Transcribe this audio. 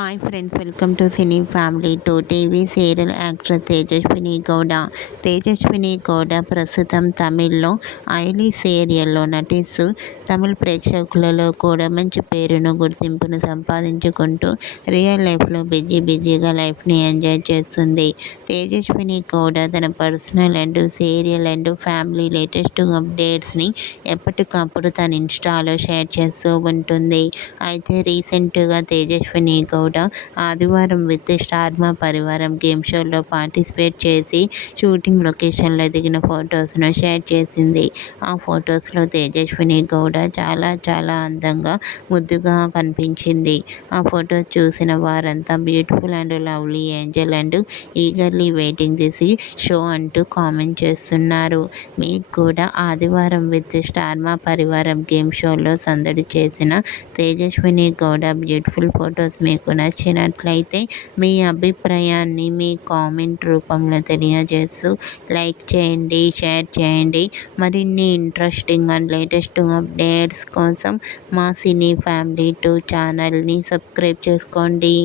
Hi friends, welcome to cine family two. TV serial actor Tejaswini Gowda. Tejaswini Gowda ప్రస్తుతం తమిళ్లో ఐలీ సీరియల్లో నటిస్తూ తమిళ ప్రేక్షకులలో కూడా మంచి పేరును, గుర్తింపును సంపాదించుకుంటూ రియల్ లైఫ్లో బిజీగా లైఫ్ని ఎంజాయ్ చేస్తుంది. తేజస్విని గౌడ తన personal and serial and family latest అప్డేట్స్ని ఎప్పటికప్పుడు తన ఇన్స్టాలో షేర్ చేస్తూ ఉంటుంది. అయితే రీసెంట్గా తేజస్విని గౌడ ఆదివారం విత్ స్టార్ మా పరివారం గేమ్ షోలో పార్టిసిపేట్ చేసి షూటింగ్ లొకేషన్లో దిగిన ఫొటోస్ను షేర్ చేసింది. ఆ ఫొటోస్లో తేజస్విని గౌడ చాలా అందంగా, ముద్దుగా కనిపించింది. ఆ ఫోటో చూసిన వారంతా beautiful and lovely Angel and eagerly waiting this show అంటూ కామెంట్ చేస్తున్నారు. మీకు కూడా ఆదివారం విత్ స్టార్ మా పరివారం గేమ్ షోలో సందడి చేసిన తేజస్విని గౌడ బ్యూటిఫుల్ ఫొటోస్ మీకు నచ్చినట్లయితే మీ అభిప్రాయాన్ని మీ కామెంట్ రూపంలో తెలియజేస్తూ లైక్ చేయండి, షేర్ చేయండి. మరిన్ని ఇంట్రెస్టింగ్ అండ్ లేటెస్ట్ అప్డేట్స్ కోసం మా సినీ ఫ్యామిలీ 2 ఛానల్ని సబ్స్క్రైబ్ చేసుకోండి.